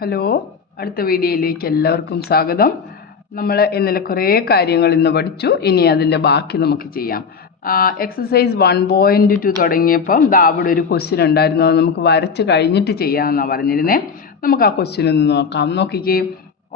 Hello, അടുത്ത വീഡിയോയിലേക്ക് എല്ലാവർക്കും സ്വാഗതം. നമ്മൾ ഇന്നലെ കുറേ കാര്യങ്ങൾ ഇന്ന് പഠിച്ചു. ഇനി അതിൻ്റെ ബാക്കി നമുക്ക് ചെയ്യാം. എക്സസൈസ് 1.2 തുടങ്ങിയപ്പം അവിടെ ഒരു ക്വസ്റ്റ്യൻ ഉണ്ടായിരുന്നു. അത് നമുക്ക് വരച്ച് കഴിഞ്ഞിട്ട് ചെയ്യാമെന്നാണ് പറഞ്ഞിരുന്നത്. നമുക്ക് ആ ക്വസ്റ്റ്യൻ ഒന്ന് നോക്കാം. നോക്കിക്കേ.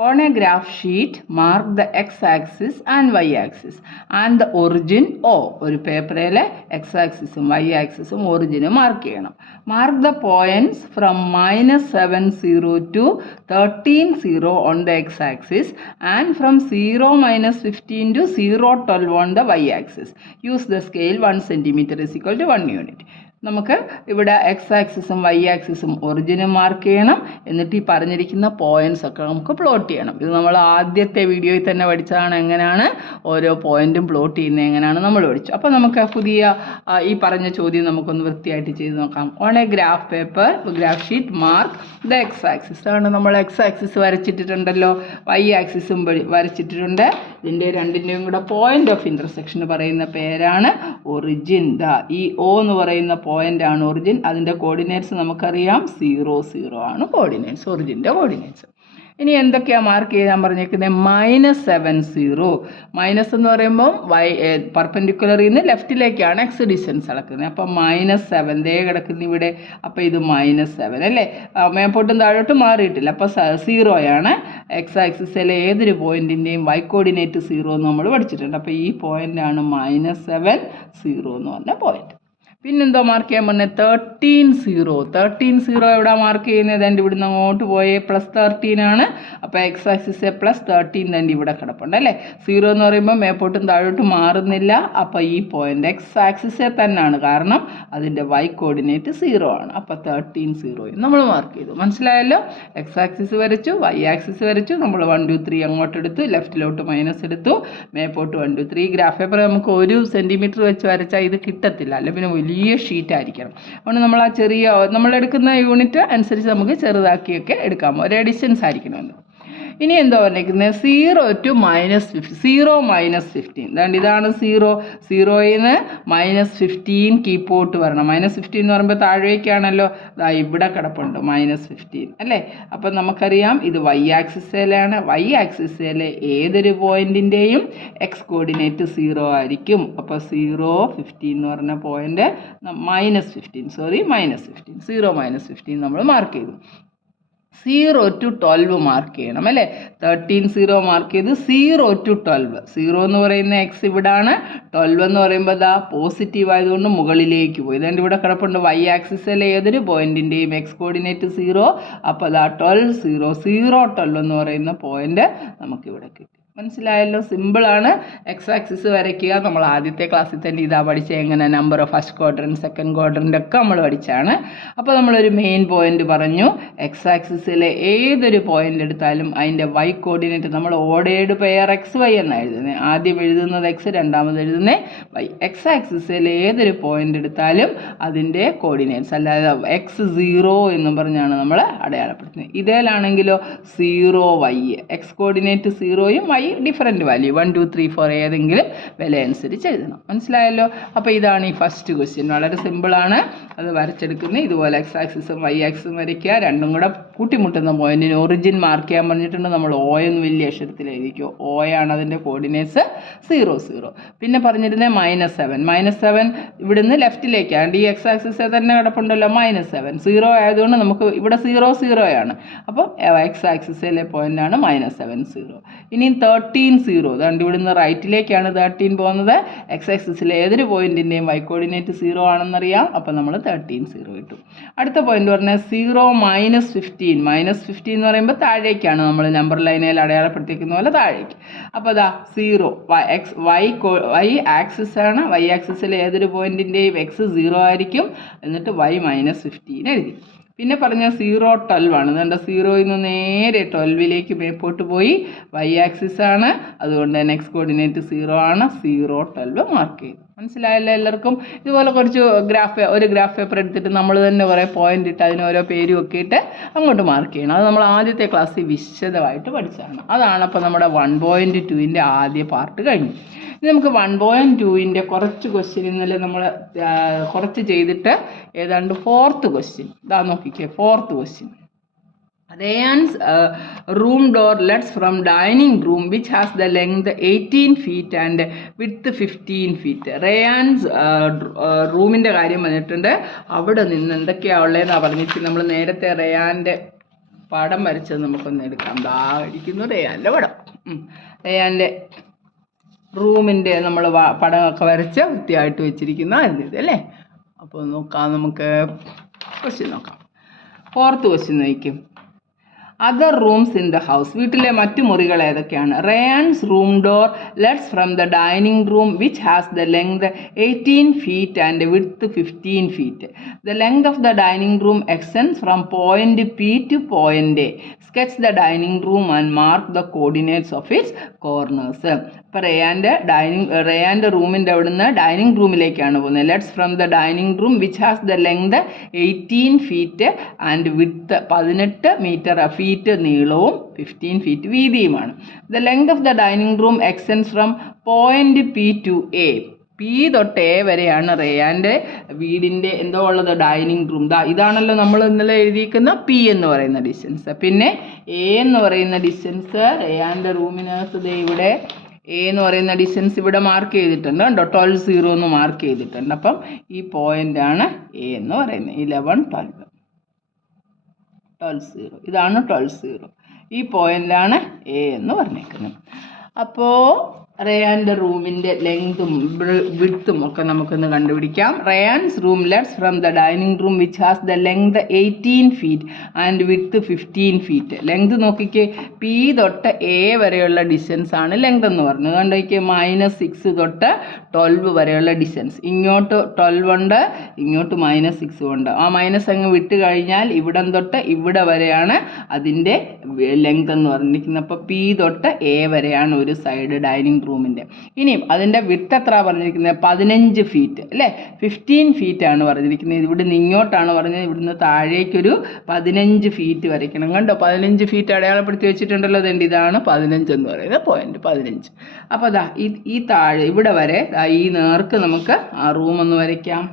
On a graph sheet, mark the x-axis and y-axis and the origin O. ഒരു പേപ്പറിലെ x-axisഉം y-axisഉം ഒറിജിനും മാർക്ക് ചെയ്യണം. Mark the points from -7,0 to 13,0 on the x-axis and from 0-15 to 0-12 on the y-axis. Use the scale 1 cm is equal to 1 unit. നമുക്ക് ഇവിടെ X ആക്സിസും Y ആക്സിസും ഒറിജിനും mark ചെയ്യണം. എന്നിട്ട് ഈ പറഞ്ഞിരിക്കുന്ന പോയിന്റ്സ് ഒക്കെ നമുക്ക് പ്ലോട്ട് ചെയ്യണം. ഇത് നമ്മൾ ആദ്യത്തെ വീഡിയോയിൽ തന്നെ പഠിച്ചതാണ്. എങ്ങനെയാണ് ഓരോ പോയിന്റും പ്ലോട്ട് ചെയ്യുന്നത് എങ്ങനെയാണ് നമ്മൾ പഠിച്ചു. അപ്പോൾ നമുക്ക് പുതിയ ഈ പറഞ്ഞ ചോദ്യം നമുക്കൊന്ന് വൃത്തിയായിട്ട് ചെയ്ത് നോക്കാം. On A graph paper graph sheet mark the X axis. ആണ് നമ്മൾ എക്സ് ആക്സിസ് വരച്ചിട്ടുണ്ടല്ലോ, വൈ ആക്സിസും വരച്ചിട്ടുണ്ട്. ഇതിൻ്റെ രണ്ടിൻ്റെയും കൂടെ പോയിന്റ് ഓഫ് ഇൻ്റർസെക്ഷൻ പറയുന്ന പേരാണ് ഒറിജിൻ. ഈ ഒ എന്ന് പറയുന്ന പോയിന്റ് ആണ് ഒറിജിൻ. അതിൻ്റെ കോർഡിനേറ്റ്സ് നമുക്കറിയാം 0, 0 ആണ് കോർഡിനേറ്റ്സ്, ഒറിജിൻ്റെ കോർഡിനേറ്റ്സ്. ഇനി എന്തൊക്കെയാണ് മാർക്ക് ചെയ്യാൻ പറഞ്ഞേക്കുന്നത്? -7,0. മൈനസ് എന്ന് പറയുമ്പോൾ പെർപെൻഡിക്കുലറിൽ നിന്ന് ലെഫ്റ്റിലേക്കാണ് എക്സ് ഡിസ്റ്റൻസ് കിടക്കുന്നത്. അപ്പം -7 ദേ കിടക്കുന്ന ഇവിടെ. അപ്പോൾ ഇത് -7 അല്ലേ, മേപ്പോട്ടും താഴോട്ടും മാറിയിട്ടില്ല. അപ്പോൾ 0 ആണ്. എക്സ് ആക്സിസിലെ ഏതൊരു പോയിന്റിൻ്റെയും വൈ കോർഡിനേറ്റ് 0 എന്ന് നമ്മൾ പഠിച്ചിട്ടുണ്ട്. അപ്പോൾ ഈ പോയിൻ്റാണ് -7,0 എന്ന് പറഞ്ഞ പോയിന്റ്. പിന്നെന്തോ മാർക്ക് ചെയ്യാൻ പറഞ്ഞത്? 13,0 എവിടെ മാർക്ക് ചെയ്യുന്നത്? രണ്ട് ഇവിടുന്ന് അങ്ങോട്ട് പോയേ +13 ആണ്. അപ്പോൾ എക്സ് ആക്സിസ് +13 തന്നെ ഇവിടെ കിടപ്പുണ്ട് അല്ലേ. 0 എന്ന് പറയുമ്പോൾ മേപ്പോട്ടും താഴോട്ടും മാറുന്നില്ല. അപ്പോൾ ഈ പോയിന്റ് എക്സ് ആക്സിസെ തന്നെയാണ്, കാരണം അതിൻ്റെ വൈ കോർഡിനേറ്റ് 0 ആണ്. അപ്പോൾ 13,0 നമ്മൾ മാർക്ക് ചെയ്തു. മനസ്സിലായല്ലോ? എക്സ് ആക്സിസ് വരച്ചു, വൈ ആക്സിസ് വരച്ചു. നമ്മൾ 1, 2, 3 അങ്ങോട്ട് എടുത്തു, ലെഫ്റ്റിലോട്ട് മൈനസ് എടുത്തു, മേപ്പോട്ട് 1, 2, 3. ഗ്രാഫ് പേപ്പർ നമുക്ക് 1 സെൻറ്റിമീറ്റർ വെച്ച് വരച്ചാൽ ഇത് കിട്ടത്തില്ല, അല്ലെ പിന്നെ വലിയ ഷീറ്റ് ആയിരിക്കണം. അതുകൊണ്ട് നമ്മൾ ആ ചെറിയ നമ്മളെടുക്കുന്ന യൂണിറ്റ് അനുസരിച്ച് നമുക്ക് ചെറുതാക്കിയൊക്കെ എടുക്കാം. ഒരേ ഡിസ്റ്റൻസ് ആയിരിക്കണമല്ലോ. ഇനി എന്താ പറഞ്ഞിരിക്കുന്നത്? 0 to -15. 0 -15. അതുകൊണ്ട് ഇതാണ് 0. 0യിൽ നിന്ന് -15 കീപ്പോട്ട് വരണം. -15 എന്ന് പറയുമ്പോൾ താഴേക്കാണല്ലോ. ഇവിടെ കിടപ്പുണ്ട് -15 അല്ലേ. അപ്പം നമുക്കറിയാം ഇത് വൈ ആക്സിസിലാണ്. വൈ ആക്സിസിലെ ഏതൊരു പോയിന്റിൻ്റെയും എക്സ് കോർഡിനേറ്റ് 0 ആയിരിക്കും. അപ്പോൾ 0, 15 എന്ന് പറഞ്ഞ പോയിന്റ് -15 0 -15 നമ്മൾ മാർക്ക് ചെയ്തു. 0 to 12 മാർക്ക് ചെയ്യണം അല്ലേ. 13,0 മാർക്ക് ചെയ്ത് 0 to 12. 0 എന്ന് പറയുന്ന എക്സ് ഇവിടാണ്, 12 എന്ന് പറയുമ്പോൾ പോസിറ്റീവ് ആയതുകൊണ്ട് മുകളിലേക്ക് പോയി. ഇതുകൊണ്ട് ഇവിടെ കിടപ്പുണ്ട് വൈ ആക്സിസിലെ ഏതൊരു പോയിന്റിൻ്റെയും എക്സ് കോർഡിനേറ്റ് 0. അപ്പോൾ 12, 0, 0, 12 എന്ന് പറയുന്ന പോയിന്റ് നമുക്കിവിടെ കിട്ടി. മനസ്സിലായല്ലോ? സിമ്പിളാണ്. എക്സ് ആക്സിസ് വരയ്ക്കുക. നമ്മൾ ആദ്യത്തെ ക്ലാസ്സിൽ തന്നെ ഇതാ പഠിച്ച എങ്ങനെ number first quadrant second quadrant ഒക്കെ നമ്മൾ പഠിച്ചാണ്. അപ്പോൾ നമ്മളൊരു മെയിൻ പോയിന്റ് പറഞ്ഞു. എക്സ് ആക്സിസിലെ ഏതൊരു പോയിന്റ് എടുത്താലും അതിൻ്റെ വൈ കോർഡിനേറ്റ് നമ്മൾ ഓർഡേർഡ് പെയർ XY എന്നാണ് എഴുതുന്നത്. ആദ്യം എഴുതുന്നത് എക്സ്, രണ്ടാമത് എഴുതുന്നത് വൈ. എക്സ് ആക്സിസിലെ ഏതൊരു പോയിന്റ് എടുത്താലും അതിൻ്റെ കോർഡിനേറ്റ്സ്, അല്ലാതെ x0 എന്നും പറഞ്ഞാണ് നമ്മൾ അടയാളപ്പെടുത്തുന്നത്. ഇതിലാണെങ്കിലോ 0 y, എക്സ് കോർഡിനേറ്റ് 0യും വൈ ഡിഫറെൻറ്റ് വാല്യൂ 1, 2, 3, 4 ഏതെങ്കിലും വില അനുസരിച്ച് എഴുതണം. മനസ്സിലായല്ലോ? അപ്പോൾ ഇതാണ് ഈ ഫസ്റ്റ് ക്വസ്റ്റ്യൻ. വളരെ സിമ്പിളാണ്. അത് വരച്ചെടുക്കുന്നത് ഇതുപോലെ എക്സ് ആക്സിസും വൈ ആക്സിസും വരയ്ക്കുക. രണ്ടും കൂടെ കൂട്ടിമുട്ടുന്ന പോയിന്റിന് ഒറിജിൻ മാർക്ക് ചെയ്യാൻ പറഞ്ഞിട്ടുണ്ട്. നമ്മൾ O എന്ന് വലിയ അക്ഷരത്തിൽ എഴുതിക്കോ. O ആണ് അതിൻ്റെ കോർഡിനേറ്റ്സ് 0, 0. പിന്നെ പറഞ്ഞിരുന്നത് -7 ഇവിടുന്ന് ലെഫ്റ്റിലേക്കാണ്. ഈ എക്സ് ആക്സിസ് തന്നെ കിടപ്പുണ്ടല്ലോ -7. 0 ആയതുകൊണ്ട് നമുക്ക് ഇവിടെ 0, 0 ആണ്. അപ്പോൾ എക്സ് ആക്സിസിലെ പോയിന്റാണ് -7, 0. ഇനി 13,0 അതുകൊണ്ട് ഇവിടുന്ന് റൈറ്റിലേക്കാണ് 13 പോകുന്നത്. എക്സ് ആക്സിസിലെ ഏതൊരു പോയിന്റിൻ്റെയും വൈ കോർഡിനേറ്റ് 0 ആണെന്നറിയാം. അപ്പോൾ നമ്മൾ 13,0 ഇട്ടു. അടുത്ത പോയിന്റ് പറഞ്ഞാൽ 0 -15. -15 എന്ന് പറയുമ്പോൾ താഴേക്കാണ്, നമ്മൾ നമ്പർ ലൈനിൽ അടയാളപ്പെടുത്തിയിരിക്കുന്ന പോലെ താഴേക്ക്. അപ്പോൾ 0 വൈ ആക്സിസ് ആണ്. വൈ ആക്സിസിലെ ഏതൊരു പോയിന്റിൻ്റെയും എക്സ് 0 ആയിരിക്കും. എന്നിട്ട് വൈ -15 എഴുതി. പിന്നെ പറഞ്ഞ 0, 12 ആണ്. അതുകൊണ്ട് 0യിൽ നിന്ന് നേരെ 12ലേക്ക് മേപ്പോട്ട് പോയി. വൈ ആക്സിസ് ആണ്, അതുകൊണ്ട് തന്നെ എക്സ് കോർഡിനേറ്റ് 0 ആണ്. 0, 12 മാർക്ക് ചെയ്തു. മനസ്സിലായല്ലോ എല്ലാവർക്കും? ഇതുപോലെ ഒരു ഗ്രാഫ് പേപ്പർ എടുത്തിട്ട് നമ്മൾ തന്നെ കുറേ പോയിന്റ് ഇട്ട് അതിന് ഓരോ പേരും ഒക്കെ ഇട്ട് അങ്ങോട്ട് മാർക്ക് ചെയ്യണം. അത് നമ്മൾ ആദ്യത്തെ ക്ലാസ്സിൽ വിശദമായിട്ട് പഠിച്ചതാണ്. അതാണ് അപ്പോൾ നമ്മുടെ 1.2ൻ്റെ ആദ്യ പാർട്ട് കഴിഞ്ഞു. ഇനി നമുക്ക് 1.2ൻ്റെ കുറച്ച് ക്വസ്റ്റ്യൻ ഇന്നലെ നമ്മൾ കുറച്ച് ചെയ്തിട്ട് ഏതാണ്ട് 4th ക്വസ്റ്റ്യൻ ഇതാ നോക്കിക്കേ. 4th question Rayan's room door leads from dining room which has the length 18 feet and width 15 feet. Rayan's റൂമിൻ്റെ കാര്യം പറഞ്ഞിട്ടുണ്ട്. അവിടെ നിന്ന് എന്തൊക്കെയാണ് ഉള്ളതെന്നാണ് പറഞ്ഞിട്ട് നമ്മൾ നേരത്തെ റയാൻ്റെ പടം വരച്ചത് നമുക്കൊന്ന് എടുക്കാം. ഇരിക്കുന്നു റയാൻ്റെ പടം. റയാൻ്റെ റൂമിൻ്റെ നമ്മൾ പടമൊക്കെ വരച്ച് വൃത്തിയായിട്ട് വെച്ചിരിക്കുന്ന ഇത് അല്ലേ. അപ്പോൾ നോക്കാം, നമുക്ക് ക്വസ്റ്റ്യൻ നോക്കാം. 4th ക്വസ്റ്റ്യൻ നോക്കും. Other rooms in the house, വീട്ടിലെ മറ്റു മുറികൾ ഏതൊക്കെയാണ്? Ryan's room door let's from the dining room which has the length 18 feet and width 15 feet. The length of the dining room extends from point P to point A. Sketch the dining room and mark the coordinates of its corners. ഇപ്പോൾ റയാൻ്റെ റൂമിൻ്റെ അവിടുന്ന് dining റൂമിലേക്കാണ് പോകുന്നത്. Let's from the dining room which has the length 18 feet and width 18 metre feet നീളവും 15 feet വീതിയുമാണ്. The length of the dining room extends from point P to A. P തൊട്ട് A വരെയാണ് റയാൻ്റെ വീടിൻ്റെ എന്തോ ഉള്ളത് ഡൈനിങ് റൂം. ഇതാണല്ലോ നമ്മൾ ഇന്നലെ എഴുതിയിരിക്കുന്ന പി എന്ന് പറയുന്ന ഡിസ്റ്റൻസ്. പിന്നെ എ എന്ന് പറയുന്ന ഡിസ്റ്റൻസ് റയാൻ്റെ റൂമിനകത്ത് ഇവിടെ എ എന്ന് പറയുന്ന ഡിസ്റ്റൻസ് ഇവിടെ മാർക്ക് ചെയ്തിട്ടുണ്ട് കേട്ടോ. 12 എന്ന് മാർക്ക് ചെയ്തിട്ടുണ്ട്. അപ്പം ഈ പോയിൻ്റാണ് എ എന്ന് പറയുന്നത്. 11, 12, 12, ഇതാണ് 12. ഈ പോയിൻ്റാണ് എ എന്ന് പറഞ്ഞേക്കുന്നത്. അപ്പോൾ റയാൻ്റെ റൂമിൻ്റെ ലെങ്തും വിഡ്ത്തും ഒക്കെ നമുക്കൊന്ന് കണ്ടുപിടിക്കാം. Rayan's room let's from the dining room which has the length 18 feet and width 15 feet. Length നോക്കിക്കേ, പി തൊട്ട് എ വരെയുള്ള ഡിസ്റ്റൻസ് ആണ് ലെങ്ത് എന്ന് പറഞ്ഞത്. കണ്ടോക്കിയേ, -6 തൊട്ട് 12 വരെയുള്ള ഡിസ്റ്റൻസ്. ഇങ്ങോട്ട് 12 ഉണ്ട്, ഇങ്ങോട്ട് -6 ഉണ്ട്. ആ മൈനസ് അങ്ങ് വിട്ട് കഴിഞ്ഞാൽ ഇവിടം തൊട്ട് ഇവിടെ വരെയാണ് അതിൻ്റെ ലെങ്ത് എന്ന് പറഞ്ഞിരിക്കുന്നത്. അപ്പോൾ പി തൊട്ട് എ വരെയാണ് ഒരു സൈഡ് ഡൈനിങ് റൂമിൻ്റെ. ഇനിയും അതിൻ്റെ വിഡ്ത്ത് എത്ര പറഞ്ഞിരിക്കുന്നത്? 15 ഫീറ്റ് അല്ലേ. 15 ഫീറ്റ് ആണ് പറഞ്ഞിരിക്കുന്നത്. ഇവിടുന്ന് ഇങ്ങോട്ടാണ് പറഞ്ഞത്. ഇവിടുന്ന് താഴേക്കൊരു 15 ഫീറ്റ് വരയ്ക്കണം. കണ്ടോ, 15 ഫീറ്റ് അടയാളപ്പെടുത്തി വെച്ചിട്ടുണ്ടല്ലോ. അതുകൊണ്ട് ഇതാണ് 15 എന്ന് പറയുന്നത്, പോയിന്റ് 15. അപ്പോൾ ഈ താഴെ ഇവിടെ വരെ ഈ നേർക്ക് നമുക്ക് ആ റൂം ഒന്ന് വരയ്ക്കാം.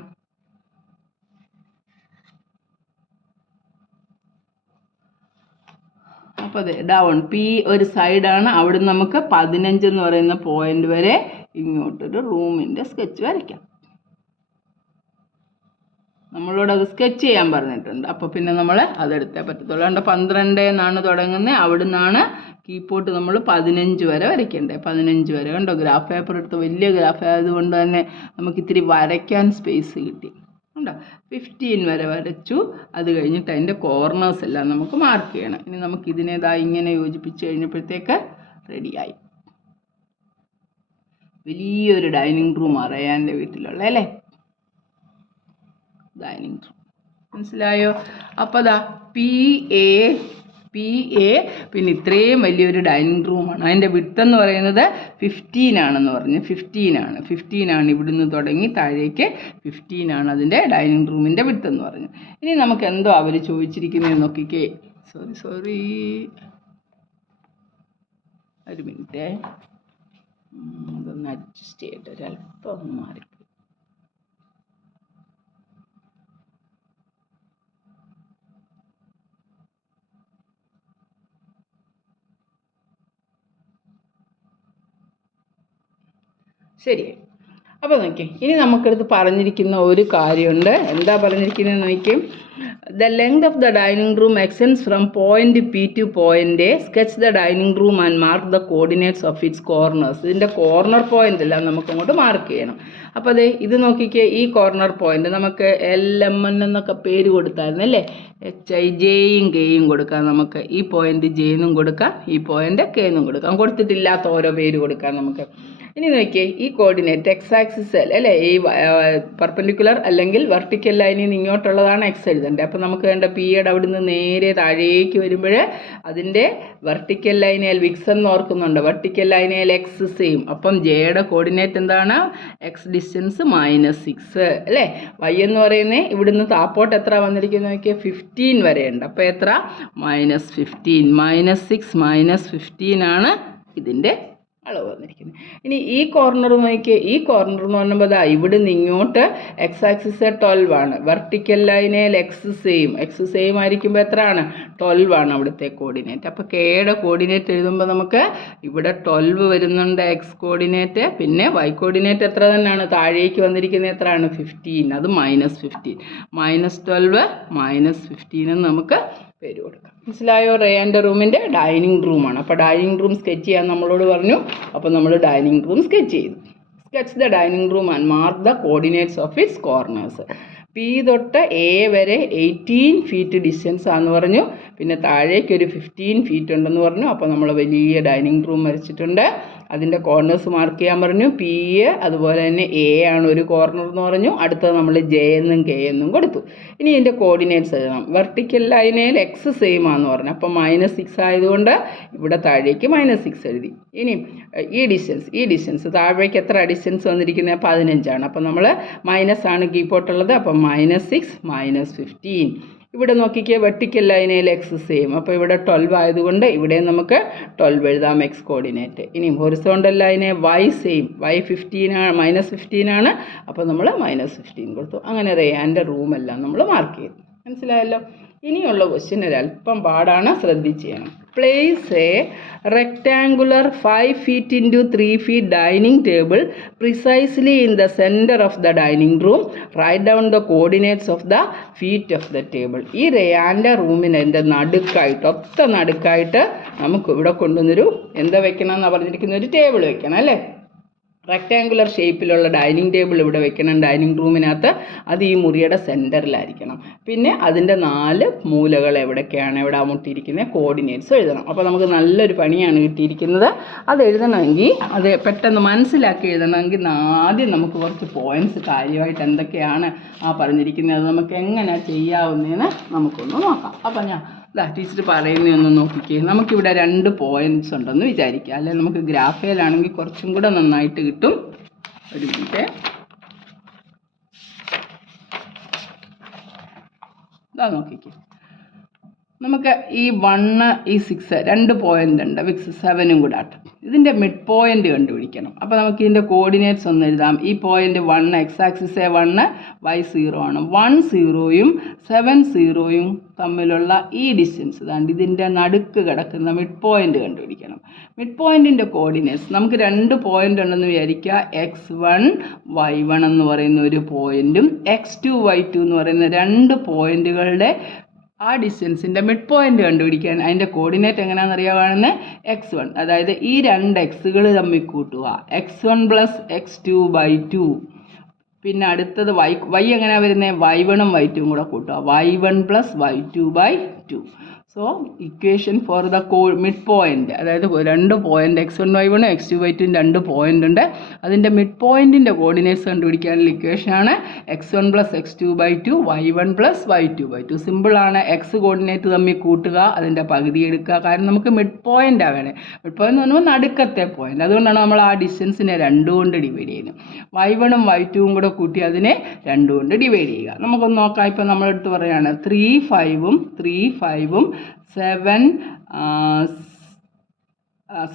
അപ്പോൾ അതെ, ഡൗൺ പി ഒരു സൈഡാണ്. അവിടെ നമുക്ക് 15 എന്ന് പറയുന്ന പോയിന്റ് വരെ ഇങ്ങോട്ടൊരു റൂമിൻ്റെ സ്കെച്ച് വരയ്ക്കാം. നമ്മളോട് അത് സ്കെച്ച് ചെയ്യാൻ പറഞ്ഞിട്ടുണ്ട്. അപ്പോൾ പിന്നെ നമ്മൾ അതെടുത്തേ പറ്റത്തുള്ളൂ. അതുകൊണ്ട് 12 എന്നാണ് തുടങ്ങുന്നത്. അവിടെ നിന്നാണ് കീപ്പോട്ട് നമ്മൾ 15 വരെ വരയ്ക്കേണ്ടത്. 15 വരെ. കണ്ടോ, ഗ്രാഫ് പേപ്പർ എടുത്ത് വലിയ ഗ്രാഫ് ആയതുകൊണ്ട് തന്നെ നമുക്ക് ഇത്തിരി വരയ്ക്കാൻ സ്പേസ് കിട്ടി. ഉണ്ടോ, 15 വരെ വരച്ചു. അത് കഴിഞ്ഞിട്ട് അതിൻ്റെ കോർണേഴ്സ് എല്ലാം നമുക്ക് മാർക്ക് ചെയ്യണം. ഇനി നമുക്ക് ഇതിനേതായി ഇങ്ങനെ യോജിപ്പിച്ച് കഴിഞ്ഞപ്പോഴത്തേക്ക് റെഡിയായി. വലിയൊരു ഡൈനിങ് റൂം റയാൻ്റെ വീട്ടിലുള്ള അല്ലേ, ഡൈനിങ് റൂം. മനസ്സിലായോ? അപ്പോൾ പി എ പിന്നെ ഇത്രയും വലിയൊരു ഡൈനിങ് റൂമാണ്. അതിൻ്റെ വിഡ്ത്ത് എന്ന് പറയുന്നത് 15 ആണെന്ന് പറഞ്ഞു. 15 ആണ് ഇവിടുന്ന് തുടങ്ങി താഴേക്ക് 15 ആണ് അതിൻ്റെ ഡൈനിങ് റൂമിൻ്റെ വിഡ്ത്ത് എന്ന് പറഞ്ഞു. ഇനി നമുക്ക് എന്തോ അവർ ചോദിച്ചിരിക്കുന്നതെന്ന് നോക്കിക്കേ. സോറി ഒരു മിനിറ്റ്, അതൊന്ന് അഡ്ജസ്റ്റ് ചെയ്തിട്ട് ഒരല്പം ഒന്ന് മാറി. ശരി. അപ്പോൾ നോക്കിയേ, ഇനി നമുക്കടുത്ത് പറഞ്ഞിരിക്കുന്ന ഒരു കാര്യമുണ്ട്. എന്താ പറഞ്ഞിരിക്കുന്നത് നോക്കിയേ. The length of the dining room extends from point P to point A. Sketch the dining room and mark the coordinates of its corners. ഇതിൻ്റെ കോർണർ പോയിന്റ് എല്ലാം നമുക്ക് അങ്ങോട്ട് മാർക്ക് ചെയ്യണം. അപ്പോൾ അതെ, ഇത് നോക്കിക്കേ, ഈ കോർണർ പോയിന്റ് നമുക്ക് LMN എന്നൊക്കെ പേര് കൊടുത്തായിരുന്നു അല്ലേ. HI ജെയും കെയും കൊടുക്കാം. നമുക്ക് ഈ പോയിന്റ് ജെ എന്നും കൊടുക്കാം, ഈ പോയിന്റ് കെ എന്നും കൊടുക്കാം. കൊടുത്തിട്ടില്ലാത്ത ഓരോ പേര് കൊടുക്കാം നമുക്ക്. ഇനി നോക്കിയേ, ഈ കോർഡിനേറ്റ് എക്സ് ആക്സിസ് അല്ലേ, ഈ പെർപെൻഡിക്കുലർ അല്ലെങ്കിൽ വെർട്ടിക്കൽ ലൈനിൽ നിന്ന് ഇങ്ങോട്ടുള്ളതാണ് എക്സ് എഴുതേണ്ടത്. അപ്പോൾ നമുക്ക് വേണ്ട പിയുടെ അവിടെ നിന്ന് നേരെ താഴേക്ക് വരുമ്പോൾ അതിൻ്റെ വെർട്ടിക്കൽ ലൈനേൽ വിക്സ് എന്ന് ഓർക്കുന്നുണ്ട്, വെർട്ടിക്കൽ ലൈനേൽ എക്സ് സെയിം. അപ്പം ജെയുടെ കോർഡിനേറ്റ് എന്താണ്? എക്സ് ഡിസ്റ്റൻസ് -6 അല്ലേ. വൈ എന്ന് പറയുന്നത് ഇവിടുന്ന് താപ്പോട്ട് എത്ര വന്നിരിക്കുന്നത് നോക്കിയാൽ 15 വരെയുണ്ട്. അപ്പോൾ എത്ര? -15. -6 -15 ആണ് ഇതിൻ്റെ അളവ് വന്നിരിക്കുന്നത്. ഇനി ഈ കോർണർ നോക്കിയേ, ഈ കോർണർ എന്ന് പറയുമ്പോൾ ദാ ഇവിടെ നിന്ന് ഇങ്ങോട്ട് എക്സ് ആക്സിസ് 12 ആണ്. വെർട്ടിക്കൽ ലൈനേൽ എക്സ് സെയിം ആയിരിക്കുമ്പോൾ എത്രയാണ്? 12 ആണ് അവിടുത്തെ കോർഡിനേറ്റ്. അപ്പോൾ കെയുടെ കോർഡിനേറ്റ് എഴുതുമ്പോൾ നമുക്ക് ഇവിടെ 12 വരുന്നുണ്ട് എക്സ് കോർഡിനേറ്റ്. പിന്നെ വൈ കോർഡിനേറ്റ് എത്ര തന്നെയാണ്? താഴേക്ക് വന്നിരിക്കുന്നത് എത്രയാണ്? 15. അത് -15. -12 -15 എന്ന് നമുക്ക് പേര് കൊടുക്കാം. മനസ്സിലായോ? റേയാൻ്റെ റൂമിൻ്റെ ഡൈനിങ് റൂമാണ്. അപ്പോൾ ഡൈനിങ് റൂം സ്കെച്ച് ചെയ്യാൻ നമ്മളോട് പറഞ്ഞു. അപ്പോൾ നമ്മൾ ഡൈനിങ് റൂം സ്കെച്ച് ചെയ്തു. Sketch the dining room and mark the coordinates of its corners. P തൊട്ട് എ വരെ 18 ഫീറ്റ് ഡിസ്റ്റൻസ് ആണെന്ന് പറഞ്ഞു. പിന്നെ താഴേക്ക് ഒരു 15 ഫീറ്റ് ഉണ്ടെന്ന് പറഞ്ഞു. അപ്പോൾ നമ്മൾ വലിയ ഡൈനിങ് റൂം വരച്ചിട്ടുണ്ട്. അതിൻ്റെ കോർണേഴ്സ് മാർക്ക് ചെയ്യാൻ പറഞ്ഞു. പി അതുപോലെ തന്നെ എ ആണ് ഒരു കോർണർ എന്ന് പറഞ്ഞു. അടുത്തത് നമ്മൾ ജെ എന്നും കെ എന്നും കൊടുത്തു. ഇനി ഇതിൻ്റെ കോർഡിനേറ്റ്സ് എഴുതണം. വെർട്ടിക്കൽ ലൈനേൽ എക്സ് സെയിം ആണെന്ന് പറഞ്ഞു. അപ്പോൾ -6 ആയതുകൊണ്ട് ഇവിടെ താഴേക്ക് -6 എഴുതി. ഇനി ഈ ഡിസ്റ്റൻസ് താഴേക്ക് എത്ര ഡിസ്റ്റൻസ് വന്നിരിക്കുന്നത്? 15 ആണ്. അപ്പോൾ നമ്മൾ മൈനസ് ആണ് കീപ്പോട്ടുള്ളത്. അപ്പം -6 -15. ഇവിടെ നോക്കിക്കേ, വെർട്ടിക്കൽ ലൈനേൽ എക്സ് സെയിം. അപ്പോൾ ഇവിടെ 12 ആയതുകൊണ്ട് ഇവിടെ നമുക്ക് 12 എഴുതാം എക്സ് കോർഡിനേറ്റ്. ഇനി ഹൊറിസോണ്ടൽ ലൈനെ വൈ സെയിം. വൈ 15 ആണ്, -15 ആണ്. അപ്പോൾ നമ്മൾ -15 കൊടുത്തു. അങ്ങനെ റേയാൻ്റെ റൂമെല്ലാം നമ്മൾ മാർക്ക് ചെയ്തു. മനസ്സിലായല്ലോ? ഇനിയുള്ള ക്വസ്റ്റ്യൻ ഒരല്പം പാടാണ്, ശ്രദ്ധിച്ച് ചെയ്യണം. Place A rectangular 5 feet into 3 feet dining table precisely in the center of the dining room. Write down the coordinates of the feet of the table. ഈ റേയാൻ്റെ റൂമിന് എൻ്റെ ഒത്ത നടുക്കായിട്ട് നമുക്ക് ഇവിടെ കൊണ്ടുവന്നൊരു എന്താ വെക്കണം എന്നാണ് പറഞ്ഞിരിക്കുന്ന ഒരു ടേബിൾ വെക്കണം അല്ലേ? റെക്റ്റാങ്കുലർ ഷേപ്പിലുള്ള ഡൈനിങ് ടേബിൾ ഇവിടെ വെക്കണം ഡൈനിങ് റൂമിനകത്ത്. അത് ഈ മുറിയുടെ സെൻറ്ററിലായിരിക്കണം. പിന്നെ അതിൻ്റെ 4 മൂലകൾ എവിടേക്കാണ് എവിടെ മുട്ടിയിരിക്കുന്നത് കോർഡിനേറ്റ്സ് എഴുതണം. അപ്പോൾ നമുക്ക് നല്ലൊരു പണിയാണ് കിട്ടിയിരിക്കുന്നത്. അത് എഴുതണമെങ്കിൽ അത് പെട്ടെന്ന് മനസ്സിലാക്കി എഴുതണമെങ്കിൽ ആദ്യം നമുക്ക് കുറച്ച് പോയിൻറ്റ്സ് കാര്യമായിട്ട് എന്തൊക്കെയാണ് പറഞ്ഞിരിക്കുന്നത്, അത് നമുക്ക് എങ്ങനെ ചെയ്യാവുന്നതെന്ന് നമുക്കൊന്ന് നോക്കാം. അപ്പോൾ ടീച്ചർ പറയുന്നതൊന്ന് നോക്കിക്കേ. നമുക്കിവിടെ 2 പോയിൻറ്റ്സ് ഉണ്ടെന്ന് വിചാരിക്കുക. അല്ലെങ്കിൽ നമുക്ക് ഗ്രാഫയിലാണെങ്കിൽ കുറച്ചും കൂടെ നന്നായിട്ട് കിട്ടും. ഒരു മിനിറ്റ്. നോക്കിക്കേ, നമുക്ക് ഈ 1 ഈ 6 2 പോയിൻ്റ് ഉണ്ട്. 7ഉം കൂടെ ആട്ടം. ഇതിൻ്റെ മിഡ് പോയിൻ്റ് കണ്ടുപിടിക്കണം. അപ്പോൾ നമുക്ക് ഇതിൻ്റെ കോർഡിനേറ്റ്സ് ഒന്ന് എഴുതാം. ഈ പോയിൻ്റ് 1 എക്സ് ആക്സിസ് 1 y 0 ആണ്. 1 0യും 7 0യും തമ്മിലുള്ള ഈ ഡിസ്റ്റൻസ് ഇതാണ്ട് ഇതിൻ്റെ നടുക്ക് കിടക്കുന്ന മിഡ് പോയിൻ്റ് കണ്ടുപിടിക്കണം. മിഡ് പോയിൻറ്റിൻ്റെ കോർഡിനേറ്റ്സ് നമുക്ക് 2 പോയിൻ്റ് ഉണ്ടെന്ന് വിചാരിക്കുക. x1 y1 എന്ന് പറയുന്ന ഒരു പോയിൻറ്റും x2 y2 എന്ന് പറയുന്ന 2 പോയിൻറ്റുകളുടെ ആ ഡിസ്റ്റൻസിൻ്റെ മിഡ് പോയിൻ്റ് കണ്ടുപിടിക്കാൻ അതിൻ്റെ കോർഡിനേറ്റ് എങ്ങനെയാണെന്ന് അറിയാവുന്ന x1, അതായത് ഈ 2 എക്സുകൾ തമ്മിൽ കൂട്ടുക. x1 + x2/2. പിന്നെ അടുത്തത് y എങ്ങനെയാണ് വരുന്നത്? y1ഉം y2ഉം കൂടെ കൂട്ടുക. y1 + y2/2. So equation for the mid point, അതായത് 2 point x1 y1 x2 y2 2 point ഉണ്ട്. അതിൻ്റെ മിഡ് പോയിൻറ്റിൻ്റെ കോർഡിനേറ്റ്സ് കണ്ടുപിടിക്കാനുള്ള ഇക്വേഷനാണ് x1 + x2/2 y1 + y2/2. സിമ്പിളാണ്. എക്സ് കോർഡിനേറ്റ് തമ്മിൽ കൂട്ടുക, അതിൻ്റെ പകുതി എടുക്കുക. കാരണം നമുക്ക് മിഡ് പോയിൻ്റാണ് വേണേ. മിഡ് പോയിൻ്റ് എന്ന് പറയുമ്പോൾ നടുക്കത്തെ പോയിൻ്റ്. അതുകൊണ്ടാണ് നമ്മൾ ആ ഡിസ്റ്റൻസിനെ 2 കൊണ്ട് ഡിവൈഡ് ചെയ്യുന്നത്. y1ഉം y2ഉം കൂടെ കൂട്ടി അതിനെ 2 കൊണ്ട് ഡിവൈഡ് ചെയ്യുക. നമുക്കൊന്ന് നോക്കാം. ഇപ്പം നമ്മളെടുത്ത് പറയുകയാണ് 3 5ഉം 7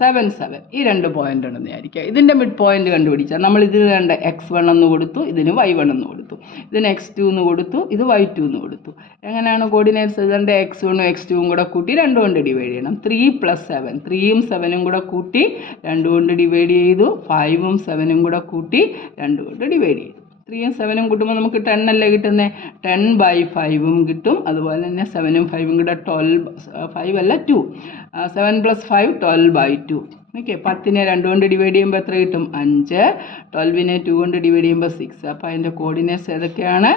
7 ഈ 2 പോയിൻ്റ് ഉണ്ടെന്ന് വിചാരിക്കുക. ഇതിൻ്റെ മിഡ് പോയിൻ്റ് കണ്ടുപിടിച്ചാൽ നമ്മൾ ഇതിന് വേണ്ട x1 എന്ന് കൊടുത്തു, ഇതിന് y1 എന്ന് കൊടുത്തു, ഇതിന് x2 എന്ന് കൊടുത്തു, ഇത് y2 എന്ന് കൊടുത്തു. എങ്ങനെയാണ് കോർഡിനേറ്റ്സ് എഴുതേണ്ടത്? x1ഉം x2ഉം കൂടെ കൂട്ടി 2 കൊണ്ട് ഡിവൈഡ് ചെയ്യണം. 3 + 7 3യും 7ഉം കൂടെ കൂട്ടി 2 കൊണ്ട് ഡിവൈഡ് ചെയ്തു. 5ഉം 7ഉം കൂടെ കൂട്ടി 2 കൊണ്ട് ഡിവൈഡ് ചെയ്തു. 3യും 7ഉം കൂട്ടുമ്പോൾ നമുക്ക് 10 അല്ലേ കിട്ടുന്നത്? 10/5ഉം കിട്ടും. അതുപോലെ തന്നെ 7ഉം 5ഉം കൂടെ 5 അല്ല 2. 7 + 5 12/2. ഓക്കെ. 10നെ 2 കൊണ്ട് ഡിവൈഡ് ചെയ്യുമ്പോൾ എത്ര കിട്ടും? 5. 12നെ 2 കൊണ്ട് ഡിവൈഡ് ചെയ്യുമ്പോൾ 6. അപ്പോൾ അതിൻ്റെ കോർഡിനേറ്റ്സ് ഏതൊക്കെയാണ്?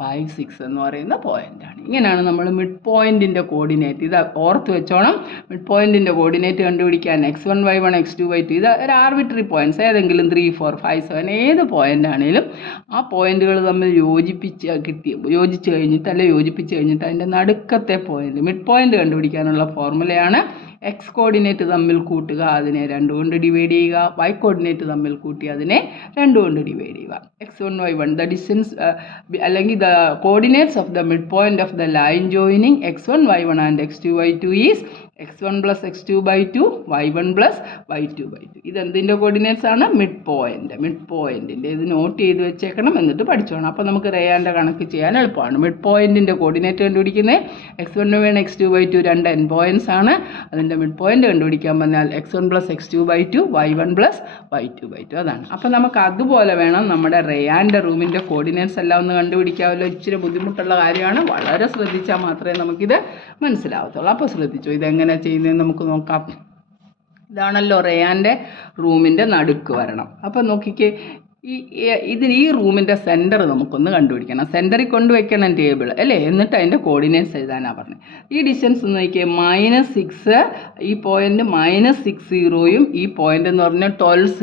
5 6 എന്ന് പറയുന്ന പോയിൻ്റാണ്. ഇങ്ങനെയാണ് നമ്മൾ മിഡ് പോയിൻറ്റിൻ്റെ കോർഡിനേറ്റ്. ഇത് ഓർത്ത് വെച്ചോണം. മിഡ് പോയിൻറ്റിൻ്റെ കോർഡിനേറ്റ് കണ്ടുപിടിക്കാൻ x1 y1 x2 y2 ഇത് ഒരു ആർബിട്രറി പോയിൻറ്റ്സ്, ഏതെങ്കിലും 3 4 5 7 ഏത് പോയിൻ്റ് ആണെങ്കിലും ആ പോയിൻറ്റുകൾ തമ്മിൽ യോജിപ്പിച്ച് കഴിഞ്ഞിട്ട് അതിൻ്റെ നടുക്കത്തെ പോയിൻ്റ് മിഡ് പോയിൻ്റ് കണ്ടുപിടിക്കാനുള്ള ഫോർമുലയാണ് എക്സ് കോർഡിനേറ്റ് തമ്മിൽ കൂട്ടുക, അതിനെ 2 കൊണ്ട് ഡിവൈഡ് ചെയ്യുക. വൈ കോർഡിനേറ്റ് തമ്മിൽ കൂട്ടി അതിനെ 2 കൊണ്ട് ഡിവൈഡ് ചെയ്യുക. x1 y1 ദ ഡിസ്റ്റൻസ് അല്ലെങ്കിൽ the coordinates of the mid point of the line joining x1 y1 and x2 y2 is x1 plus x2 by 2 y1 plus y2 by 2. ഇതെന്തിൻ്റെ coordinates ആണ്? Mid പോയിൻറ്റിൻ്റെ. ഇത് not ചെയ്ത് വെച്ചേക്കണം, എന്നിട്ട് പഠിച്ചോണം. അപ്പോൾ നമുക്ക് റേയാൻ്റെ കണക്ക് ചെയ്യാൻ എളുപ്പമാണ്. മിഡ് പോയിൻറ്റിൻ്റെ കോർഡിനേറ്റ് കണ്ടുപിടിക്കുന്നത് x1 y1 x2 by 2 2 end points ആണ്. അതിൻ്റെ മിഡ് പോയിൻറ്റ് കണ്ടുപിടിക്കാൻ പറഞ്ഞാൽ x1 plus x2 by 2 y1 plus y2 by 2. അതാണ്. അപ്പോൾ നമുക്ക് അതുപോലെ വേണം നമ്മുടെ റേയാൻ്റെ റൂമിൻ്റെ കോർഡിനേറ്റ്സ് എല്ലാം ഒന്ന് കണ്ടുപിടിക്കാമല്ലോ. ഇച്ചിരി ബുദ്ധിമുട്ടുള്ള കാര്യമാണ്, വളരെ ശ്രദ്ധിച്ചാൽ മാത്രമേ നമുക്കിത് മനസ്സിലാവത്തുള്ളൂ. അപ്പോൾ ശ്രദ്ധിച്ചു, ഇതെങ്ങനെ ചെയ്യുന്നതെന്ന് നമുക്ക് നോക്കാം. ഇതാണല്ലോ റേയാൻ്റെ റൂമിൻ്റെ നടുക്ക് വരണം. അപ്പം നോക്കിക്കേ, ഈ റൂമിൻ്റെ സെൻറ്റർ നമുക്കൊന്ന് കണ്ടുപിടിക്കണം. സെൻറ്ററിൽ കൊണ്ടുവയ്ക്കണം ടേബിൾ അല്ലേ, എന്നിട്ട് അതിൻ്റെ കോർഡിനേറ്റ്സ് എഴുതാനാണ് പറഞ്ഞത്. ഈ ഡിസ്റ്റൻസ് നോക്കിയേ -6, ഈ പോയിൻ്റ് -60യും ഈ പോയിൻ്റ് എന്ന് പറഞ്ഞാൽ 12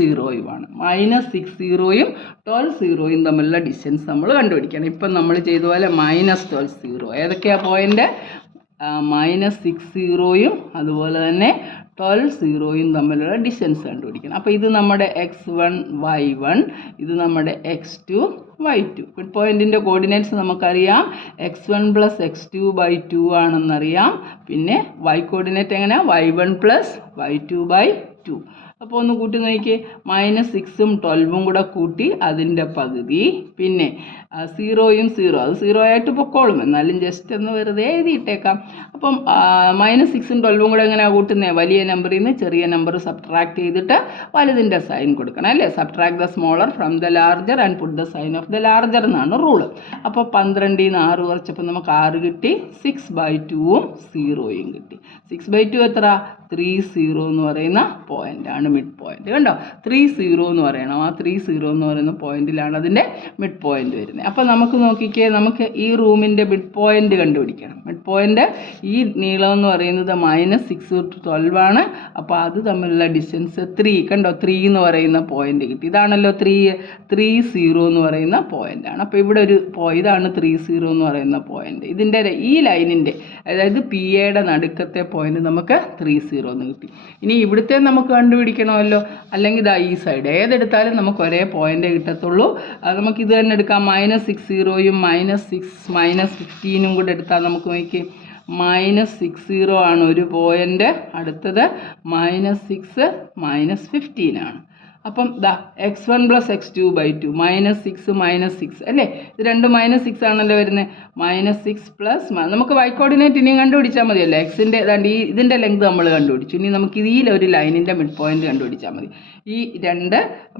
-60യും 12 തമ്മിലുള്ള ഡിസ്റ്റൻസ് നമ്മൾ കണ്ടുപിടിക്കണം. ഇപ്പം നമ്മൾ ചെയ്ത പോലെ -12 ഏതൊക്കെയാണ് പോയിൻ്റ്? -60യും അതുപോലെ തന്നെ 12 തമ്മിലുള്ള ഡിസ്റ്റൻസ് കണ്ടുപിടിക്കണം. അപ്പോൾ ഇത് നമ്മുടെ x1 y1, ഇത് നമ്മുടെ x2 y2. മിഡ് പോയിൻറ്റിൻ്റെ കോർഡിനേറ്റ്സ് നമുക്കറിയാം, x1 plus x2 by 2 ആണെന്നറിയാം. പിന്നെ y കോർഡിനേറ്റ് എങ്ങനെയാണ്? y1 plus y2 by 2. അപ്പോൾ ഒന്ന് കൂട്ടി നോക്കിയേ, -6ഉം 12ഉം കൂടെ കൂട്ടി അതിൻ്റെ പകുതി, പിന്നെ 0യും 0 അത് 0 ആയിട്ട് പൊക്കോളും, എന്നാലും ജസ്റ്റ് ഒന്ന് വെറുതെ എഴുതിയിട്ടേക്കാം. അപ്പം -6ഉം 12ഉം കൂടെ എങ്ങനെയാണ് കൂട്ടുന്നത്? വലിയ നമ്പറിൽ നിന്ന് ചെറിയ നമ്പർ സബ്ട്രാക്ട് ചെയ്തിട്ട് വലുതിൻ്റെ സൈൻ കൊടുക്കണം അല്ലേ. Subtract the smaller from the larger and put the sign of the larger എന്നാണ് റൂള്. അപ്പോൾ 12ൽ നിന്ന് 6 കുറച്ചപ്പോൾ നമുക്ക് 6 കിട്ടി. 6/2ഉം 0യും കിട്ടി. 6/2 എത്ര? 30 എന്ന് പറയുന്ന പോയിൻ്റാണ് മിഡ് പോയിൻ്റ്. കണ്ടോ, 30 എന്ന് പറയണം. ആ 30 എന്ന് പറയുന്ന പോയിന്റിലാണ് അതിൻ്റെ മിഡ് പോയിന്റ് വരുന്നത്. അപ്പോൾ നമുക്ക് നോക്കിക്കേ, നമുക്ക് ഈ റൂമിൻ്റെ മിഡ് പോയിന്റ് കണ്ടുപിടിക്കണം. മിഡ് പോയിന്റ് ഈ നീളം എന്ന് പറയുന്നത് -6 to 12 ആണ്. അപ്പോൾ അത് തമ്മിലുള്ള ഡിസ്റ്റൻസ് 3. കണ്ടോ, 3 എന്ന് പറയുന്ന പോയിന്റ് കിട്ടി. ഇതാണല്ലോ 30 എന്ന് പറയുന്ന പോയിന്റാണ്. അപ്പോൾ ഇവിടെ ഒരു ഇതാണ് 30 എന്ന് പറയുന്ന പോയിന്റ്. ഇതിൻ്റെ ഈ ലൈനിൻ്റെ, അതായത് പി എയുടെ നടുക്കത്തെ പോയിന്റ് നമുക്ക് 30 എന്ന് കിട്ടി. ഇനി ഇവിടുത്തെ നമുക്ക് കണ്ടുപിടിക്കണമല്ലോ, അല്ലെങ്കിൽ ഇതാ ഈ സൈഡ് ഏതെടുത്താലും നമുക്ക് ഒരേ പോയിൻ്റേ കിട്ടത്തുള്ളൂ. നമുക്ക് ഇത് തന്നെ എടുക്കാം. -60യും -15ഉം കൂടെ എടുത്താൽ നമുക്ക് നോക്കി, -60 ആണ് ഒരു പോയിൻ്റ്, അടുത്തത് -6 -15 ആണ്. അപ്പം ദാ x1 plus x2 by 2 -6 അല്ലേ, ഇത് രണ്ടും -6 ആണല്ലോ വരുന്നത്. -6 പ്ലസ് നമുക്ക് y കോർഡിനേറ്റ് ഇനിയും കണ്ടുപിടിച്ചാൽ മതിയല്ലോ. എക്സിൻ്റെ ഇതിൻ്റെ ലെങ്ത് നമ്മൾ കണ്ടുപിടിച്ചു. ഇനി നമുക്ക് ഇതിലൊരു ലൈനിൻ്റെ മിഡ് പോയിന്റ് കണ്ടുപിടിച്ചാൽ മതി. ഈ രണ്ട്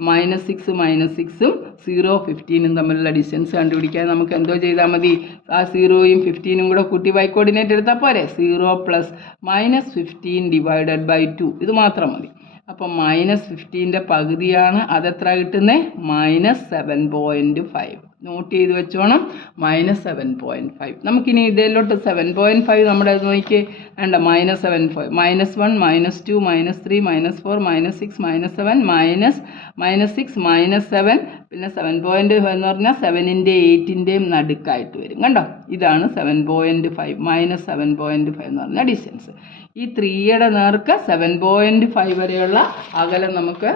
-6 -6ഉം 0 15ഉം തമ്മിലുള്ള ഡിസ്റ്റൻസ് കണ്ടുപിടിക്കാൻ നമുക്ക് എന്തോ ചെയ്താൽ മതി? ആ 0യും 15ഉം കൂടെ കൂട്ടി y കോർഡിനേറ്റ് എടുത്താൽ പോരെ. 0 പ്ലസ് -15 ഡിവൈഡഡ് ബൈ 2 ഇത് മാത്രം മതി. അപ്പം -15ൻ്റെ പകുതിയാണ്, അതെത്ര കിട്ടുന്നത്? -7.5. നോട്ട് ചെയ്ത് വെച്ചോണം, -7.5. നമുക്കിനി ഇതിലോട്ട് 7.5 നമ്മുടെ നോക്കിയേ, വേണ്ട -7.5 -1 -2 -3 -4 -6 -7 -6 -7 പിന്നെ 7.5 എന്ന് പറഞ്ഞാൽ 7ൻ്റെയും 8ൻ്റെയും നടുക്കായിട്ട് വരും. കണ്ടോ, ഇതാണ് 7.5 -7.5 എന്ന് പറഞ്ഞ ഡിസ്റ്റൻസ്. ഈ 3യുടെ നേർക്ക് 7.5 വരെയുള്ള അകലം നമുക്ക്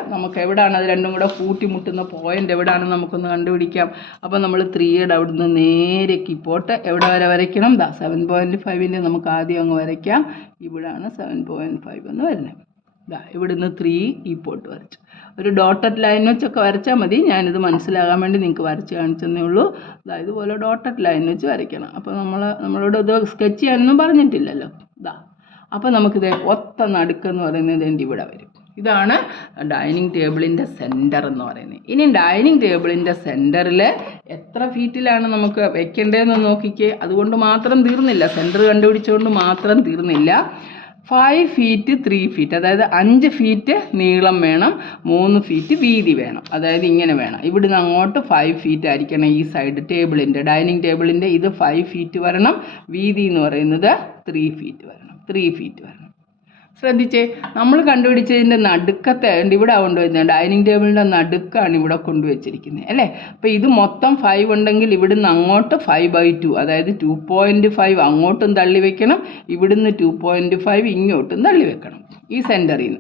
എവിടെയാണ് അത് രണ്ടും കൂടെ കൂട്ടിമുട്ടുന്ന പോയിന്റ് എവിടെയാണെന്ന് നമുക്കൊന്ന് കണ്ടുപിടിക്കാം. അപ്പോൾ നമ്മൾ 3യുടെ അവിടുന്ന് നേരെ കിപ്പോട്ട് എവിടെ വരെ വരയ്ക്കണം? 7.5ൻ്റെ നമുക്ക് ആദ്യം അങ്ങ് വരയ്ക്കാം. ഇവിടെയാണ് 7.5 എന്ന് വരുന്നത്. ഇവിടുന്ന് 3 ഇപ്പോട്ട് വരച്ചു. ഒരു ഡോട്ടഡ് ലൈൻ വെച്ചൊക്കെ വരച്ചാൽ മതി. ഞാനിത് മനസ്സിലാകാൻ വേണ്ടി നിങ്ങൾക്ക് വരച്ച് കാണിച്ചെന്നേ ഉള്ളൂ. ഇതുപോലെ ഡോട്ടഡ് ലൈൻ വെച്ച് വരയ്ക്കണം. അപ്പോൾ നമ്മളോട് ഇത് സ്കെച്ച് ചെയ്യാനൊന്നും പറഞ്ഞിട്ടില്ലല്ലോ. അപ്പോൾ നമുക്കിത് ഒത്ത നടുക്കെന്ന് പറയുന്നത് ഇവിടെ വരും. ഇതാണ് ഡൈനിങ് ടേബിളിൻ്റെ സെൻറ്റർ എന്ന് പറയുന്നത്. ഇനി ഡൈനിങ് ടേബിളിൻ്റെ സെൻറ്ററിൽ എത്ര ഫീറ്റിലാണ് നമുക്ക് വെക്കേണ്ടതെന്ന് നോക്കിക്കേ. അതുകൊണ്ട് മാത്രം തീർന്നില്ല, സെൻറ്റർ കണ്ടുപിടിച്ചുകൊണ്ട് മാത്രം തീർന്നില്ല. 5 feet 3 feet, അതായത് 5 feet നീളം വേണം, 3 feet വീതി വേണം. അതായത് ഇങ്ങനെ വേണം. ഇവിടുന്ന് അങ്ങോട്ട് 5 feet ആയിരിക്കണം ഈ സൈഡ് ടേബിളിൻ്റെ, ഡൈനിങ് ടേബിളിൻ്റെ ഇത് 5 feet വരണം. വീതി എന്ന് പറയുന്നത് 3 feet വരണം. ശ്രദ്ധിച്ചേ, നമ്മൾ കണ്ടുപിടിച്ചതിൻ്റെ നടുക്കത്തെ ഇവിടെ കൊണ്ടുവരുന്നത് ഡൈനിങ് ടേബിളിൻ്റെ നടുക്കാണ് ഇവിടെ കൊണ്ടുവച്ചിരിക്കുന്നത് അല്ലേ. അപ്പോൾ ഇത് മൊത്തം 5 ഉണ്ടെങ്കിൽ ഇവിടുന്ന് അങ്ങോട്ട് 5/2, അതായത് 2.5 അങ്ങോട്ടും തള്ളി വെക്കണം, ഇവിടുന്ന് 2.5 ഇങ്ങോട്ടും തള്ളി വെക്കണം. ഈ സെൻറ്ററിൽ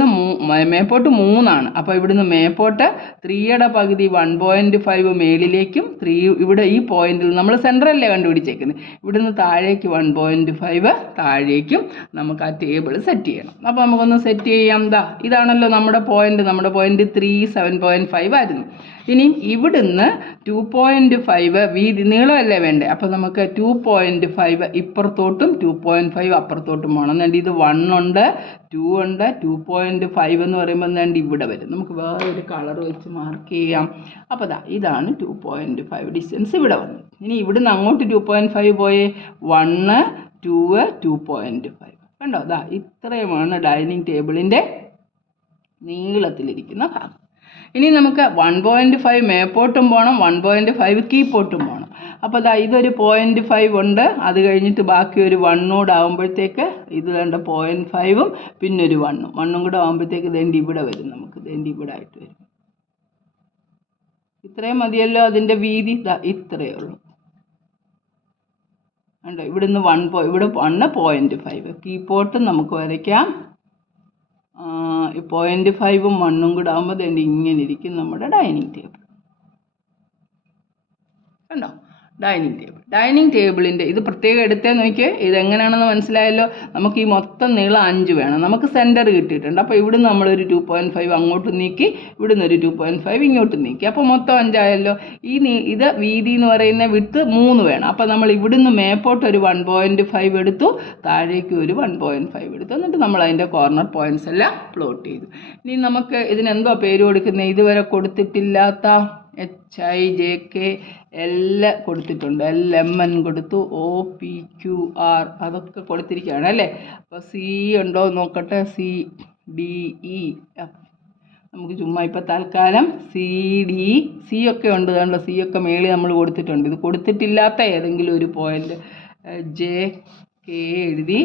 നിന്ന് മേപ്പോട്ട് 3 അപ്പോൾ ഇവിടുന്ന് മേപ്പോട്ട് 3യുടെ പകുതി 1.5 മേളിലേക്കും 3 ഇവിടെ ഈ പോയിന്റിൽ നമ്മൾ സെൻറ്ററല്ലേ കണ്ടുപിടിച്ചേക്കുന്നത്, ഇവിടുന്ന് താഴേക്ക് 1.5 താഴേക്കും നമുക്ക് ആ ടേബിൾ സെറ്റ് ചെയ്യണം. അപ്പോൾ നമുക്കൊന്ന് സെറ്റ് ചെയ്യാം. ഇതാണല്ലോ നമ്മുടെ പോയിന്റ് 3 7.5 ആയിരുന്നു. ഇനി ഇവിടുന്ന് 2.5 വീതി നീളമല്ലേ വേണ്ടേ, അപ്പോൾ നമുക്ക് 2.5 ഇപ്പുറത്തോട്ടും 2.5 അപ്പുറത്തോട്ടും വേണം. എന്നിട്ട് ഇത് 1 ഉണ്ട് 2 ഉണ്ട് 2.5 എന്ന് പറയുമ്പോൾ എന്താണ്ട് ഇവിടെ വരും. നമുക്ക് വേറൊരു കളർ വെച്ച് മാർക്ക് ചെയ്യാം. അപ്പോൾ ഇതാണ് 2.5 ഡിസ്റ്റൻസ് ഇവിടെ വന്നു. ഇനി ഇവിടുന്ന് അങ്ങോട്ട് 2.5 പോയേ 1 2 2.5 കണ്ടോ. ഇത്രയുമാണ് ഡൈനിങ് ടേബിളിൻ്റെ നീളത്തിലിരിക്കുന്ന ഭാഗം. ഇനി നമുക്ക് 1.5 മേപ്പോട്ടും പോകണം, 1.5 കീപ്പോട്ടും പോകണം. അപ്പോൾ ഇതൊരു 0.5 ഉണ്ട്, അത് കഴിഞ്ഞിട്ട് ബാക്കി ഒരു 1 കൂടെ ആകുമ്പോഴത്തേക്ക് ഇത് വേണ്ട 0.5 പിന്നെ ഒരു 1 കൂടെ ആകുമ്പോഴത്തേക്ക് ഇതേണ്ടി ഇവിടെ വരും. നമുക്ക് ഇതേണ്ടി ഇവിടെ ആയിട്ട് വരും. ഇത്രയും മതിയല്ലോ അതിൻ്റെ വീതി. ഇത്രയേ ഉള്ളൂ. ഉണ്ടോ, ഇവിടുന്ന് ഇവിടെ 1.5 കീപ്പോട്ടും നമുക്ക് വരയ്ക്കാം. 0.5 1 കൂടെ ആകുമ്പോൾ തന്നെ ഇങ്ങനെ ഇരിക്കും നമ്മുടെ ഡൈനിങ് ടേബിൾ. കണ്ടോ, ഡൈനിങ് ടേബിളിൻ്റെ ഇത് പ്രത്യേകം എടുത്തേ നോക്കിയേ. ഇതെങ്ങനെയാണെന്ന് മനസ്സിലായല്ലോ. നമുക്ക് ഈ മൊത്തം നീളം 5 വേണം. നമുക്ക് സെൻറ്റർ കിട്ടിയിട്ടുണ്ട്. അപ്പോൾ ഇവിടുന്ന് നമ്മളൊരു 2.5 അങ്ങോട്ട് നീക്കി, ഇവിടുന്ന് ഒരു 2.5 ഇങ്ങോട്ട് നീക്കി, അപ്പോൾ മൊത്തം 5 ആയല്ലോ. ഇത് വീതി എന്ന് പറയുന്ന വിട്ട് 3 വേണം. അപ്പോൾ നമ്മൾ ഇവിടുന്ന് മേപ്പോട്ട് ഒരു 1.5 എടുത്തു, താഴേക്ക് ഒരു 1.5 എടുത്തു. എന്നിട്ട് നമ്മൾ അതിൻ്റെ കോർണർ പോയിൻറ്റ്സ് എല്ലാം പ്ലോട്ട് ചെയ്തു. ഇനി നമുക്ക് ഇതിനെന്തോ പേര് കൊടുക്കുന്നത്, ഇതുവരെ കൊടുത്തിട്ടില്ലാത്ത HIJK എല്ലാം കൊടുത്തിട്ടുണ്ട്. LMN കൊടുത്തു, OPQR അതൊക്കെ കൊടുത്തിരിക്കുകയാണ് അല്ലേ. അപ്പോൾ C ഉണ്ടോ നോക്കട്ടെ, CDE നമുക്ക് ചുമ്മാ ഇപ്പോൾ തൽക്കാലം C ഒക്കെ ഉണ്ട്. അതുകൊണ്ട് C ഒക്കെ മേളിൽ നമ്മൾ കൊടുത്തിട്ടുണ്ട്. ഇത് കൊടുത്തിട്ടില്ലാത്ത ഏതെങ്കിലും ഒരു പോയിന്റ് JK എഴുതി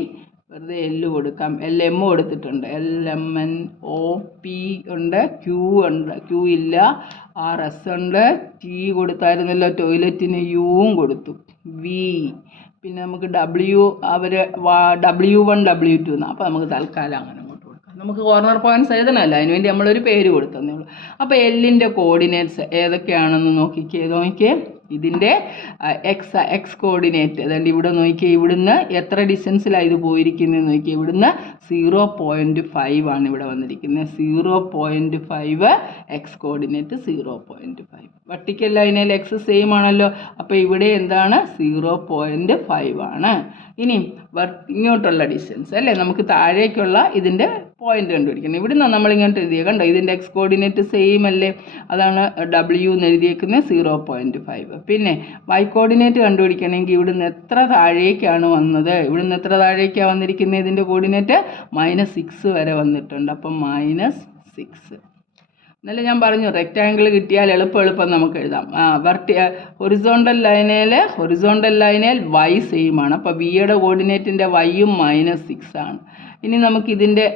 വെറുതെ L കൊടുക്കാം. LM കൊടുത്തിട്ടുണ്ട്, LMN. OP ഉണ്ട്, Q ഉണ്ട്, Q ഇല്ല. RS ഉണ്ട്, T കൊടുത്തായിരുന്നല്ലോ ടോയ്ലറ്റിന്, Uവും കൊടുത്തു. V പിന്നെ നമുക്ക് W W1 W2 എന്നാണ്. അപ്പോൾ നമുക്ക് തൽക്കാലം അങ്ങനെ അങ്ങോട്ട് കൊടുക്കാം. നമുക്ക് കോർണർ പോയിൻറ്റ്സ് എഴുതണമല്ലോ, അതിനുവേണ്ടി നമ്മളൊരു പേര് കൊടുത്തന്നേ ഉള്ളൂ. അപ്പോൾ Lൻ്റെ കോർഡിനേറ്റ്സ് ഏതൊക്കെയാണെന്ന് നോക്കിക്കേ. ഇതിൻ്റെ എക്സ് കോർഡിനേറ്റ് അതുകൊണ്ട് ഇവിടെ നോക്കിയാൽ ഇവിടുന്ന് എത്ര ഡിസ്റ്റൻസിലാണ് ഇത് പോയിരിക്കുന്നതെന്ന് നോക്കിയാൽ ഇവിടുന്ന് 0.5 ആണ് ഇവിടെ വന്നിരിക്കുന്നത്. 0.5 എക്സ് കോർഡിനേറ്റ് 0.5. വെർട്ടിക്കൽ ലൈനിൽ എക്സ് സെയിം ആണല്ലോ. അപ്പോൾ ഇവിടെ എന്താണ് 0.5 ആണ്. ഇനി ഇങ്ങോട്ടുള്ള ഡിസ്റ്റൻസ് അല്ലേ, നമുക്ക് താഴേക്കുള്ള ഇതിൻ്റെ പോയിന്റ് കണ്ടുപിടിക്കണം. ഇവിടുന്ന് നമ്മളിങ്ങോട്ട് എഴുതിയ കണ്ടോ, ഇതിൻ്റെ എക്സ് കോർഡിനേറ്റ് സെയിം അല്ലേ, അതാണ് W എന്ന് എഴുതിയേക്കുന്നത് 0.5. പിന്നെ വൈ കോർഡിനേറ്റ് കണ്ടുപിടിക്കണമെങ്കിൽ ഇവിടുന്ന് എത്ര താഴേക്കാണ് വന്നത്, ഇവിടുന്ന് എത്ര താഴേക്കാണ് വന്നിരിക്കുന്നത്, ഇതിൻ്റെ കോർഡിനേറ്റ് -6 വരെ വന്നിട്ടുണ്ട്. അപ്പം -6. എന്നാലും ഞാൻ പറഞ്ഞു റെക്റ്റാങ്കിൾ കിട്ടിയാൽ എളുപ്പം നമുക്ക് എഴുതാം. ഹൊറിസോണ്ടൽ ലൈനിൽ y സെയിം ആണ്. അപ്പോൾ വിയുടെ കോർഡിനേറ്റിൻ്റെ വൈയും -6 ആണ്. ഇനി നമുക്ക് ഇതിൻ്റെ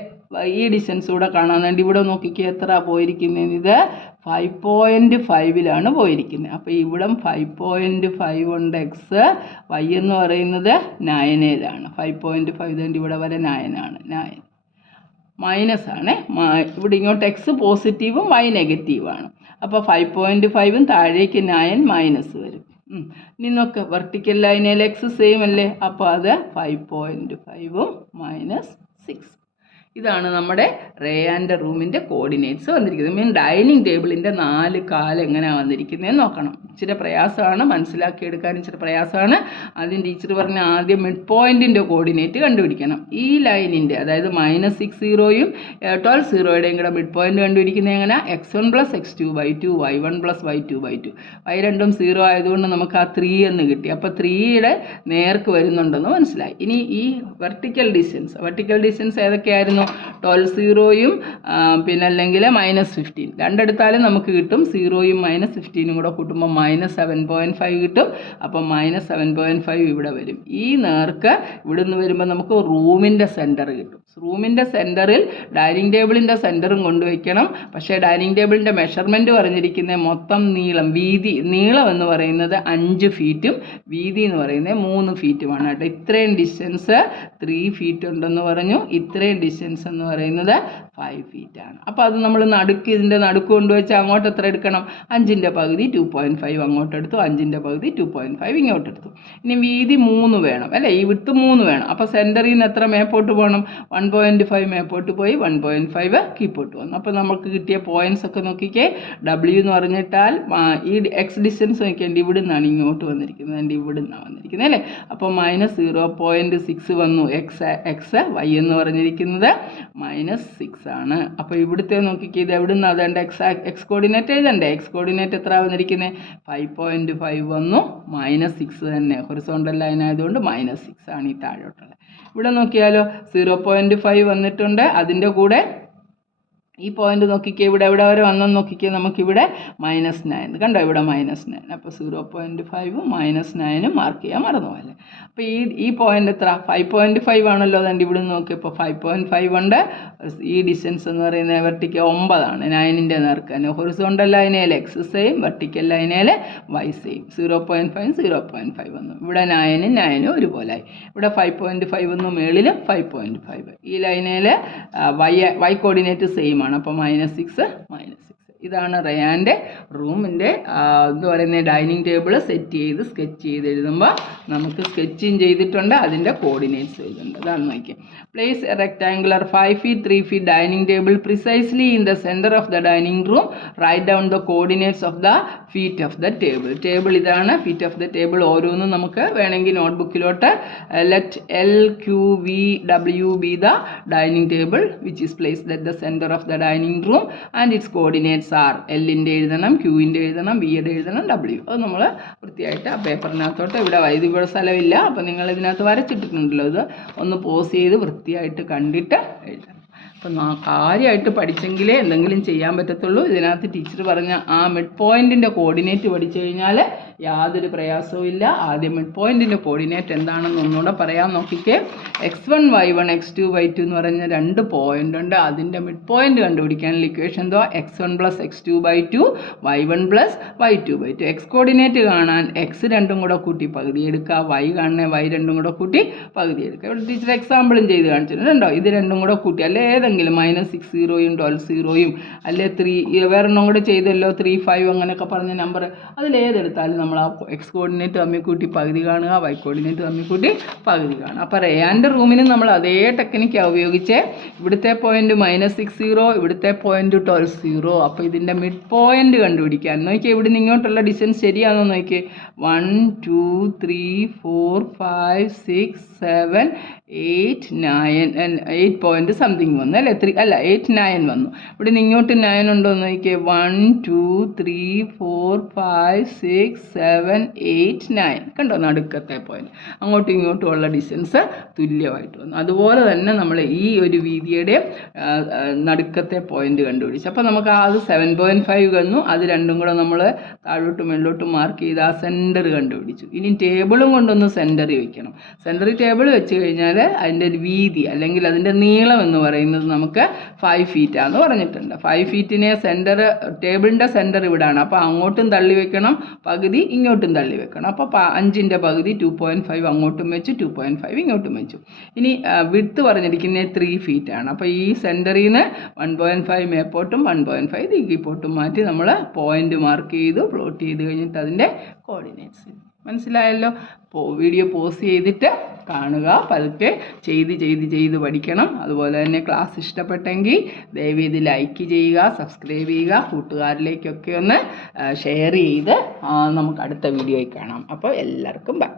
ഈ ഡിസ്റ്റൻസ് കൂടെ കാണാൻ വേണ്ടി ഇവിടെ നോക്കിക്കുക എത്ര പോയിരിക്കുന്നത്. ഇത് 5.5 പോയിരിക്കുന്നത്. അപ്പോൾ ഇവിടെ 5.5 ഉണ്ട് എക്സ്, y എന്ന് പറയുന്നത് 9 5.5 തന്നെ ഇവിടെ വരെ 9 ആണ്. 9 മൈനസ് ആണ്. ഇവിടെ ഇങ്ങോട്ട് എക്സ് പോസിറ്റീവും y നെഗറ്റീവാണ്. അപ്പോൾ 5.5 താഴേക്ക് 9 മൈനസ് വരും. ഇനി നോക്ക് വെർട്ടിക്കൽ ലൈനിൽ എക്സ് സെയിം അല്ലേ, അപ്പോൾ അത് 5.5 -6. ഇതാണ് നമ്മുടെ റേയാൻ്റെ റൂമിൻ്റെ കോർഡിനേറ്റ്സ് വന്നിരിക്കുന്നത്. ഡൈനിങ് ടേബിളിൻ്റെ 4 കാല് എങ്ങനെയാണ് വന്നിരിക്കുന്നതെന്ന് നോക്കണം. ഇച്ചിരി പ്രയാസമാണ്, മനസ്സിലാക്കിയെടുക്കാൻ ഇച്ചിരി പ്രയാസമാണ്. ആദ്യം ടീച്ചർ പറഞ്ഞ ആദ്യം മിഡ് പോയിൻറ്റിൻ്റെ കോർഡിനേറ്റ് കണ്ടുപിടിക്കണം. ഈ ലൈനിൻ്റെ അതായത് -60യും 12 കൂടെ മിഡ് പോയിൻറ്റ് കണ്ടുപിടിക്കുന്നത് എങ്ങനെ, x1 + x2/2 y1 + y2/2. y രണ്ടും 0 ആയതുകൊണ്ട് നമുക്ക് ആ 3 എന്ന് കിട്ടി. അപ്പോൾ 3യുടെ നേർക്ക് വരുന്നുണ്ടെന്ന് മനസ്സിലായി. ഇനി ഈ വെർട്ടിക്കൽ ഡിസ്റ്റൻസ് ഏതൊക്കെയായിരുന്നു, വരുന്നു? 12 സീറോയും പിന്നെ അല്ലെങ്കിൽ -15 രണ്ടെടുത്താലും നമുക്ക് കിട്ടും. 0യും -15 കൂടെ കൂട്ടുമ്പോൾ -7.5 കിട്ടും. അപ്പം -7.5 ഇവിടെ വരും. ഈ നേർക്ക് ഇവിടുന്ന് വരുമ്പോൾ നമുക്ക് റൂമിൻ്റെ സെൻറ്റർ കിട്ടും. റൂമിൻ്റെ സെൻറ്ററിൽ ഡൈനിങ് ടേബിളിൻ്റെ സെൻറ്ററും കൊണ്ടുവയ്ക്കണം. പക്ഷേ ഡൈനിങ് ടേബിളിൻ്റെ മെഷർമെൻറ്റ് പറഞ്ഞിരിക്കുന്ന മൊത്തം നീളം എന്ന് പറയുന്നത് 5 ഫീറ്റും വീതി എന്ന് പറയുന്നത് 3 ഫീറ്റുമാണ് കേട്ടോ. ഇത്രയും ഡിസ്റ്റൻസ് 3 ഫീറ്റ് ഉണ്ടെന്ന് പറഞ്ഞു. ഇത്രയും ഡിസ്റ്റൻസ് എന്ന് പറയുന്നത് 5 ഫീറ്റാണ്. അപ്പോൾ അത് നമ്മൾ ഇതിൻ്റെ നടുക്ക് കൊണ്ടുവച്ച് അങ്ങോട്ട് എത്ര എടുക്കണം? 5ൻ്റെ പകുതി 2.5 അങ്ങോട്ട് എടുത്തു, 5ൻ്റെ പകുതി 2.5 ഇങ്ങോട്ട് എടുത്തു. ഇനി വീതി 3 വേണം അല്ലേ, ഈ വിട്ത് 3 വേണം. അപ്പോൾ സെൻറ്ററിൽ നിന്ന് എത്ര മേപ്പോട്ട് പോകണം? 1.5 മേപ്പോട്ട് പോയി 1.5 കീപ്പോട്ട് വന്നു. അപ്പോൾ നമുക്ക് കിട്ടിയ പോയിൻറ്റ്സ് ഒക്കെ നോക്കിക്കേ. W എന്ന് പറഞ്ഞിട്ടാൽ ഈ എക്സ് ഡിസ്റ്റൻസ് നോക്കിയാൽ ഇവിടെ നിന്നാണ് ഇങ്ങോട്ട് വന്നിരിക്കുന്നത്, എൻ്റെ ഇവിടെ നിന്നാണ് വന്നിരിക്കുന്നത് അല്ലേ. അപ്പോൾ -0.6 വന്നു. എക്സ് വൈ എന്ന് പറഞ്ഞിരിക്കുന്നത് -6 ആണ്. അപ്പോൾ ഇവിടുത്തെ നോക്കിക്കേ, ഇത് എവിടെ നിന്നാണ്? അതുകൊണ്ട് എക്സ് കോർഡിനേറ്റ് എഴുതണ്ടേ. എക്സ് കോർഡിനേറ്റ് എത്ര വന്നിരിക്കുന്നത്? 5.5 വന്നു. -6 തന്നെ, ഹൊറിസോണ്ടൽ ലൈൻ ആയതുകൊണ്ട് -6 ആണ് ഈ താഴോട്ടുള്ളത്. ഇവിടെ നോക്കിയാലോ 0.5 വന്നിട്ടുണ്ട്. അതിൻ്റെ കൂടെ ഈ പോയിന്റ് നോക്കിക്കേ, ഇവിടെ എവിടെ വരെ വന്നെന്ന് നോക്കിക്കേ. നമുക്കിവിടെ -9 കണ്ടോ, ഇവിടെ -9. അപ്പോൾ 0.5 -9 മാർക്ക് ചെയ്യാൻ മറന്നുപോലെ. അപ്പോൾ ഈ പോയിന്റ് എത്ര? 5.5 ആണല്ലോ. അതുകൊണ്ട് ഇവിടെ നോക്കിയപ്പോൾ 5.5 ഉണ്ട്. ഈ ഡിസ്റ്റൻസ് എന്ന് പറയുന്നത് വെർട്ടിക്കൽ 9 ആണ്. 9ൻ്റെ നേർക്ക് തന്നെ. ഹൊറിസോണ്ടൽ ലൈനേൽ എക്സ് സെയിം, വെർട്ടിക്കൽ ലൈനേൽ വൈ സെയിം. 0.5 വന്നു. ഇവിടെ 9 ഒരുപോലായി. ഇവിടെ 5.5 വന്നു, മേളിൽ 5.5. ഈ ലൈനേൽ വൈ കോർഡിനേറ്റ് സെയിം ആണ്. അപ്പോൾ -6. ഇതാണ് റയാൻ്റെ റൂമിൻ്റെ എന്താ പറയുന്നത് ഡൈനിങ് ടേബിൾ സ്കെച്ച് ചെയ്ത് എഴുതുമ്പോൾ നമുക്ക് സ്കെച്ചിങ് ചെയ്തിട്ടുണ്ട്, അതിൻ്റെ കോർഡിനേറ്റ്സ് എഴുതുന്നുണ്ട്. അതാണ് നോക്കിയത്. Place a rectangular 5 feet 3 feet dining table precisely in the centre of the dining room. Right down the coordinates of the feet of the table. ഇതാണ് ഫീറ്റ് ഓഫ് ദ ടേബിൾ. ഓരോന്നും നമുക്ക് വേണമെങ്കിൽ നോട്ട്ബുക്കിലോട്ട് let LQVW be the dining table which is placed at the centre of the dining room and its coordinates are. Lൻ്റെ എഴുതണം, Qൻ്റെ എഴുതണം, Vയുടെ എഴുതണം, W. അത് നമ്മൾ വൃത്തിയായിട്ട് ആ പേപ്പറിനകത്തോട്ട് ഇവിടെ സ്ഥലമില്ല. അപ്പോൾ നിങ്ങൾ ഇതിനകത്ത് വരച്ചിട്ടിട്ടുണ്ടല്ലോ, ഇത് ഒന്ന് പോസ് ചെയ്ത് വൃത്തിയായിട്ട് കണ്ടിട്ട് എഴുതണം. അപ്പം കാര്യമായിട്ട് പഠിച്ചെങ്കിലേ എന്തെങ്കിലും ചെയ്യാൻ പറ്റത്തുള്ളൂ. ഇതിനകത്ത് ടീച്ചർ പറഞ്ഞ ആ മിഡ് പോയിൻറ്റിൻ്റെ കോർഡിനേറ്റ് പഠിച്ചു കഴിഞ്ഞാൽ യാതൊരു പ്രയാസവും ഇല്ല. ആദ്യം മിഡ് പോയിൻറ്റിൻ്റെ കോർഡിനേറ്റ് എന്താണെന്ന് ഒന്നുകൂടെ പറയാൻ നോക്കിക്കേ. x1 y1 x2 y2 എന്ന് പറഞ്ഞ 2 പോയിൻ്റ് ഉണ്ട്. അതിൻ്റെ മിഡ് പോയിൻ്റ് കണ്ടുപിടിക്കാനുള്ള ഇക്വേഷൻ എന്തോ x1 + x2/2 y1 + y2/2. X coordinate കാണാൻ x രണ്ടും കൂടെ കൂട്ടി പകുതി എടുക്കുക, y കാണണേ y രണ്ടും കൂടെ കൂട്ടി പകുതി എടുക്കുക. ഇവിടെ ടീച്ചർ എക്സാമ്പിളും ചെയ്ത് കാണിച്ചിട്ടുണ്ടോ. ഇത് രണ്ടും കൂടെ കൂട്ടി അല്ലെ ഏതെങ്കിലും -6 0 12 അല്ലെ 3 വേറെണ്ണം കൂടെ ചെയ്തല്ലോ 3 5 അങ്ങനെയൊക്കെ പറഞ്ഞ നമ്പർ, അതിലേതെടുത്താലും നമ്മൾ ആ എക്സ് കോർഡിനേറ്റ് തമ്മിൽ കൂട്ടി പകുതി കാണുക, വൈ കോർഡിനേറ്റ് തമ്മിൽ കൂട്ടി പകുതി കാണുക. അപ്പോൾ റയാൻ്റെ റൂമിന് നമ്മൾ അതേ ടെക്നിക്കാണ് ഉപയോഗിച്ച്. ഇവിടുത്തെ പോയിന്റ് -6 ഇവിടുത്തെ പോയിന്റ് 12 അപ്പോൾ ഇതിൻ്റെ മിഡ് പോയിന്റ് കണ്ടുപിടിക്കാൻ നോക്കിയാൽ ഇവിടെ നിന്ന് ഇങ്ങോട്ടുള്ള ഡിസ്റ്റൻസ് ശരിയാണെന്ന് നോക്കിയേ. 1 2 3 4 5 6 7 8 9 8 സംതിങ് വന്നു അല്ലേ. 8 9 വന്നു. ഇവിടെ നിന്ന് ഇങ്ങോട്ട് 9 ഉണ്ടോ എന്ന് നോക്കിയേ. 1 2 3 4 5 6 7 8 9 കണ്ടോ, നടുക്കത്തെ പോയിന്റ്. അങ്ങോട്ടും ഇങ്ങോട്ടും ഉള്ള ഡിസ്റ്റൻസ് തുല്യമായിട്ട് വന്നു. അതുപോലെ തന്നെ നമ്മൾ ഈ ഒരു വീതിയുടെ നടുക്കത്തെ പോയിന്റ് കണ്ടുപിടിച്ചു. അപ്പോൾ നമുക്ക് അത് 7.5 വന്നു. അത് രണ്ടും കൂടെ നമ്മൾ താഴോട്ടും മേളിലോട്ടും മാർക്ക് ചെയ്ത് ആ സെൻറ്റർ കണ്ടുപിടിച്ചു. ഇനി ടേബിളും കൊണ്ടൊന്ന് സെൻറ്ററിൽ വെക്കണം. സെൻറ്ററിൽ ടേബിൾ വെച്ച് കഴിഞ്ഞാൽ അതിൻ്റെ വീതി അല്ലെങ്കിൽ അതിൻ്റെ നീളം എന്ന് പറയുന്നത് നമുക്ക് 5 ഫീറ്റാന്ന് പറഞ്ഞിട്ടുണ്ട്. 5 ഫീറ്റിനെ ടേബിളിൻ്റെ സെൻറ്റർ ഇവിടാണ്. അപ്പോൾ അങ്ങോട്ടും തള്ളി വെക്കണം, പകുതി ഇങ്ങോട്ടും തള്ളി വെക്കണം. അപ്പോൾ 5ൻ്റെ പകുതി 2.5 അങ്ങോട്ടും വെച്ചു, 2.5 ഇങ്ങോട്ടും വെച്ചു. ഇനി വിഡ്ത്ത് പറഞ്ഞിരിക്കുന്നത് 3 ഫീറ്റാണ്. അപ്പോൾ ഈ സെൻറ്ററിൽ നിന്ന് 1.5 മേപ്പോട്ടും 1.5 കീപ്പോട്ടും മാറ്റി നമ്മൾ പോയിന്റ് മാർക്ക് ചെയ്തു, പ്ലോട്ട് ചെയ്ത് കഴിഞ്ഞിട്ട് അതിൻ്റെ കോർഡിനേറ്റ്സ്. മനസ്സിലായല്ലോ. വീഡിയോ പോസ് ചെയ്തിട്ട് കാണുക, പതുക്കെ ചെയ്ത് പഠിക്കണം. അതുപോലെ തന്നെ ക്ലാസ് ഇഷ്ടപ്പെട്ടെങ്കിൽ ദയവേത് ലൈക്ക് ചെയ്യുക, സബ്സ്ക്രൈബ് ചെയ്യുക, കൂട്ടുകാരിലേക്കൊക്കെ ഒന്ന് ഷെയർ ചെയ്ത് നമുക്ക് അടുത്ത വീഡിയോയിൽ കാണാം. അപ്പോൾ എല്ലാവർക്കും ബൈ.